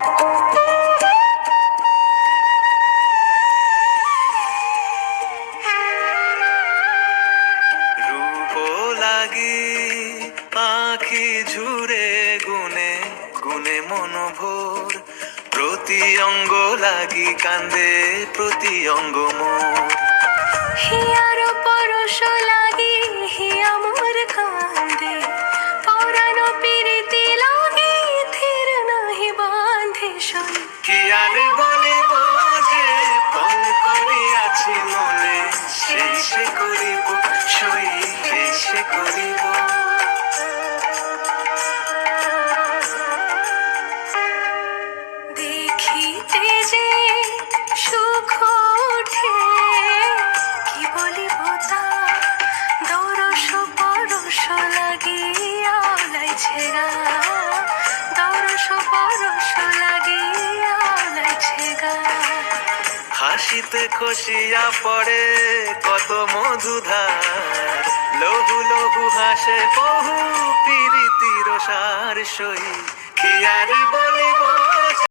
রূপ লাগি আখি ঝুরে গুনে গুনে মনোভোর, প্রতি অঙ্গ লাগি কান্দে প্রতি অঙ্গ মোর। হিয়ার পরশ লাগি হিয়া মোর কান্দে, পরাণ প্রীতি লাগি থির নাহি বাঁধে সই। কি আর বলিব যে পণ করিয়াছি মনে, সেই সে করিব সই, সেই সে করিব। দেখিতে যে সুখ ওঠে, কি বলিব তা দরস পরশ লাগিয়া লাইছে গা, দরস পরশ লাগিয়া লাইছে গা। হাসিতে খসিয়া পড়ে কত মধুধার, লহু লহু হাসে বহু প্রীতির সার সই। কি আর বলিব